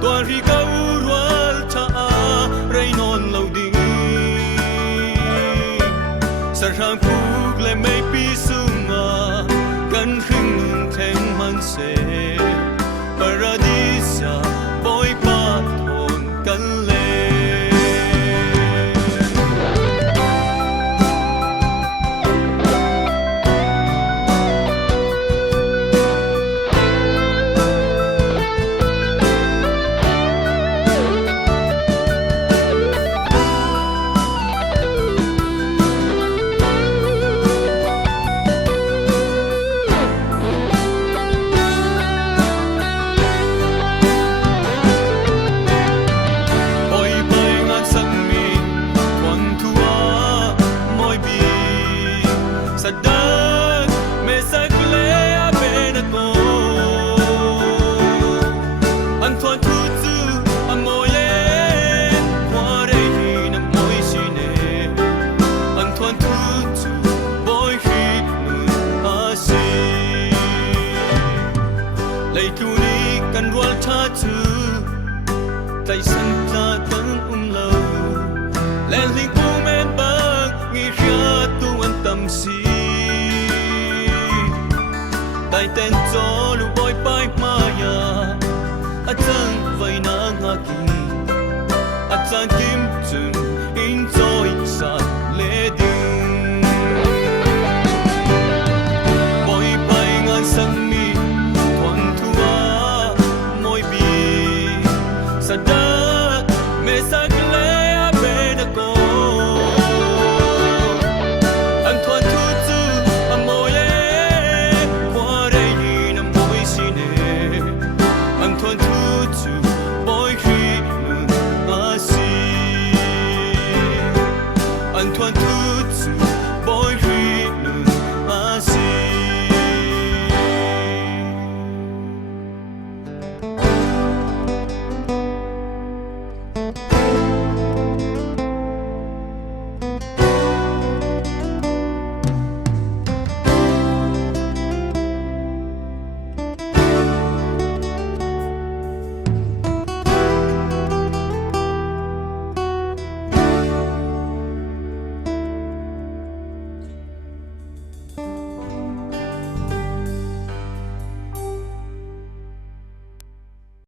Tua ri kau rual cha rai non lo ding sarang puk le mai pi sunga kan khing theng man se paradisa boy pa thon kan le kan rual tha chu tai san ta tan lo len ling pu men bang ngi khia tu an tam si tai ten cho lu boy pai ma ya a chang vai na nga kin a chang kim chun in joy sa le ding boy pai ngan sang mi sadak me sagle abena ko an thuan thu chu amoye kware na moi sine an thuan thu chu boy hi nun asi an thuan thu